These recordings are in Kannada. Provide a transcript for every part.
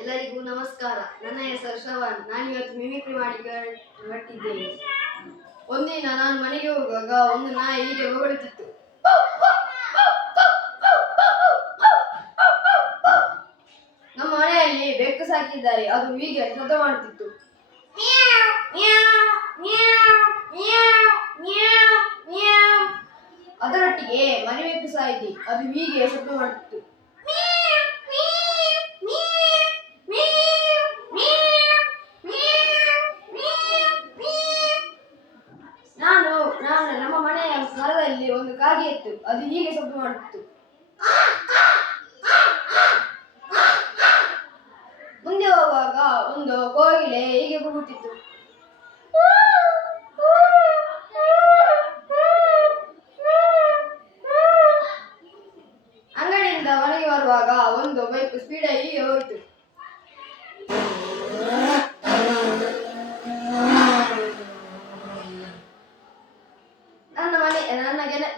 ಎಲ್ಲರಿಗೂ ನಮಸ್ಕಾರ. ನನ್ನ ಹೆಸರು ಶ್ರವಣ್. ನಾನು ಇವತ್ತು ಮಿಮಿಕ್ರಿ ಮಾಡಿ ಹೊರಟಿದ್ದೇನೆ ಒಂದಿನ ನಾನು ಮನೆಗೆ ಹೋಗುವಾಗ ಒಂದು ನಾಯಿ ಹೀಗೆ ಹೊಗಳುತ್ತಿತ್ತು. ನಮ್ಮ ಮನೆಯಲ್ಲಿ ಬೆಕ್ಕು ಸಾಕಿದ್ದಾರೆ. ಅದು ಹೀಗೆ ಶಬ್ದ ಮಾಡುತ್ತಿತ್ತು. ಅದರೊಟ್ಟಿಗೆ ಮನೆ ಬೆಕ್ಕು ಸಾಯಿತಿ ಅದು ಹೀಗೆ ಶಬ್ದ ಮಾಡುತ್ತಿತ್ತು ನಾನು ನಾನು ನಮ್ಮ ಮನೆಯ ಮರದಲ್ಲಿ ಒಂದು ಕಾಗೆ ಇತ್ತು ಅದು ಹೀಗೆ ಶಬ್ದ ಮಾಡುತ್ತಿತ್ತು ಮುಂದೆ ಹೋಗುವಾಗ ಒಂದು ಕೋಗಿಲೆ ಹೀಗೆ ಕೂಗುತ್ತಿತ್ತು. ಅಂಗಡಿಯಿಂದ ಮನೆಗೆ ಬರುವಾಗ ಒಂದು ಬೈಕ್ ಸ್ಪೀಡಾಗಿ ಹೀಗೆ ಹೋಯಿತು.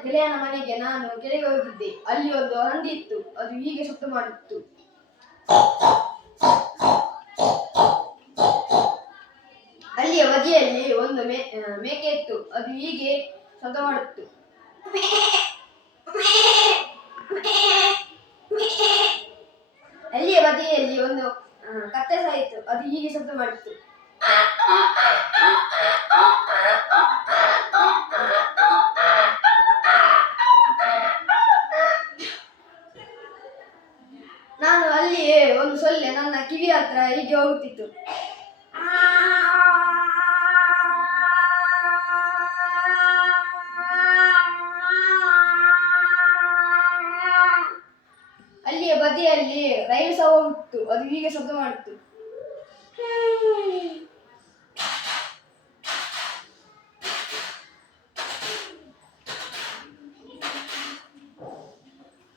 ಗೆಳೆಯನ ಮನೆಗೆ ನಾನು ಕೆರೆಗೆ ಹೋಗಿದ್ದೆ. ಅಲ್ಲಿ ಒಂದು ಹಂದಿ ಇತ್ತು. ಅದು ಹೀಗೆ ಶಬ್ದ ಮಾಡಿತ್ತು. ಅಲ್ಲಿಯ ಬದಿಯಲ್ಲಿ ಒಂದು ಮೇಕೆ ಇತ್ತು. ಅದು ಹೀಗೆ ಶಬ್ದ ಮಾಡುತ್ತು. ಅಲ್ಲಿಯ ಬದಿಯಲ್ಲಿ ಒಂದು ಕತ್ತೆ ಇತ್ತು. ಅದು ಹೀಗೆ ಶಬ್ದ ಮಾಡುತ್ತಿತ್ತು ಒಂದು ಸೊಳ್ಳೆ ನನ್ನ ಕಿವಿ ಹತ್ರ ಹೀಗೆ ಹೋಗುತ್ತಿತ್ತು ಅಲ್ಲಿಯ ಬದಿಯಲ್ಲಿ ರೈಲು ಸಹ ಹೋಗಿತ್ತು ಅದು ಹೀಗೆ ಶಬ್ದ ಮಾಡಿತ್ತು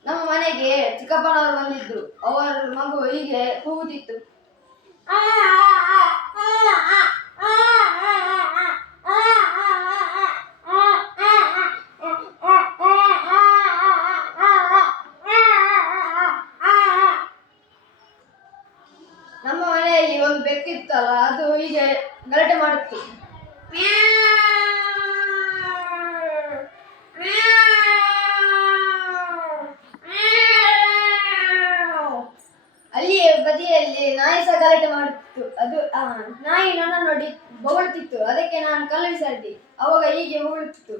ನಮ್ಮ ಮನೆಗೆ ಚಿಕ್ಕಪ್ಪನವರು ಬಂದಿದ್ರು ಅವರ ಮಗು ಹೀಗೆ ಕೂಗುತ್ತಿತ್ತು ನಮ್ಮ ಮನೆಯಲ್ಲಿ ಒಂದು ಬೆಕ್ಕಿತ್ತಲ್ಲ ಅದು ಹೀಗೆ ಗಲಾಟೆ ಮಾಡುತ್ತು ಅಲ್ಲಿಯೇ ಬದಿಯಲ್ಲಿ ನಾಯಿ ಸಹ ಗಲಾಟೆ ಮಾಡುತ್ತಿತ್ತು ಅದು ನಾಯಿ ನನ್ನ ನೋಡಿ ಬೊಗಳುತ್ತಿತ್ತು ಅದಕ್ಕೆ ನಾನು ಕಲ್ಲು ಬಿಸಾಡಿದೆ ಅವಾಗ ಹೀಗೆ ಹೊಗಳುತ್ತಿತ್ತು